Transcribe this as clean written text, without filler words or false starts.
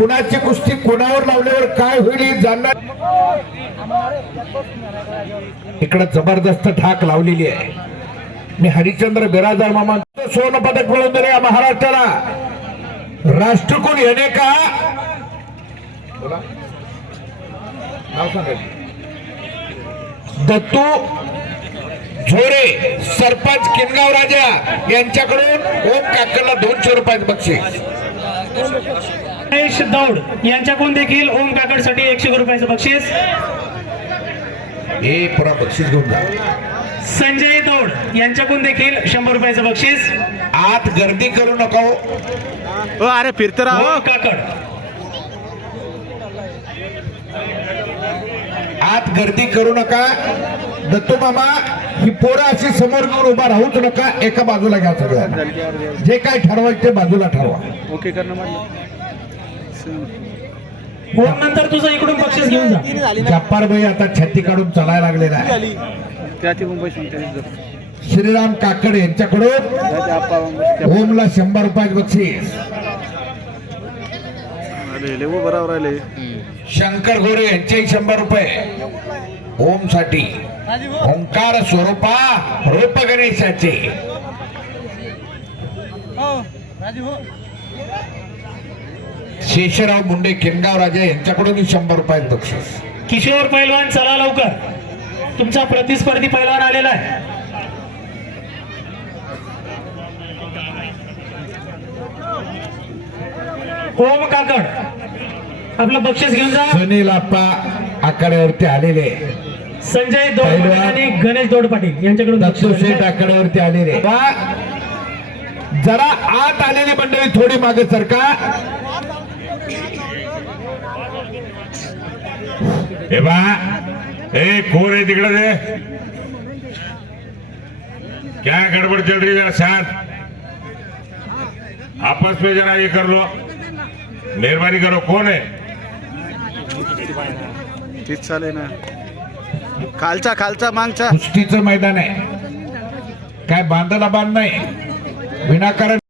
कुणाची कुस्ती कुणावर लावल्यावर काय होईल हे जाणणार. इकडे जबरदस्त ठाक लावलेली आहे. मी हरिश्चंद्र बिराजदार मामा स्वर्ण पदक मिळवून दिले या महाराष्ट्राला. राष्ट्रकुल येणे का नाव सांगा. दत्तू झोरे सरपंच किनगाव राजा यांच्याकडून ओम काकरला 200 रुपयाचं बक्षीस. महेश दौड यांच्याकडून देखील ओम काकडसाठी 100 रुपयाचं बक्षीस. हे पुरा बक्षीस घेऊन जा. संजय दौड यांच्याकडून देखील 100 रुपयाचं बक्षीस. आत गर्दी करू नका हो. अरे फिरत राहा. ओम काकड आत गर्दी करू नका. दत्तू मामा ही पोरं अशी समोर घेऊन उभा राहूच नका. एका बाजूला घ्या सगळ्यांना. जे काय ठरवायचं ते बाजूला ठरवा. ओके करणं ओम नंतर तुझं इकडून बक्षीस घेऊन जा. जप्पार भाई आता छत्ती काढून चालायला लागलेला आहे. त्याची मुंबई श्रीराम काकड यांच्याकडून ओमला 100 रुपयाचं बक्षीस. बरोबर आले. शंकर गोरे यांचे 100 रुपये ओम साठी. ओंकार स्वरूपा रूप गणेशाचे. शेषराव मुंडे किनगाव राजा यांच्याकडून 100 रुपयाचं बक्षीस. किशोर पैलवान चला लवकर, तुमचा प्रतिस्पर्धी पैलवान आलेला आहे. ओम काकड आपलं बक्षीस घेऊन जा. सुनील आप्पा आकड्यावरती आलेले. संजय दौड आणि गणेश दौड पाटील यांच्याकडून दत्तू शेठ आकड्यावरती आलेले. जरा आत आलेली मंडळी थोडी मागे सरका. हे बा ए कोण आहे तिकडे दे. क्या गड़बड़ चल रही है जरा शांत. आपस में जरा ये कर लो, मेहरबानी करो. कौन है? तीच चालेल ना. खालचा मागचा कुस्तीचं मैदान आहे. काय बांधायला बांध नाही विनाकारण.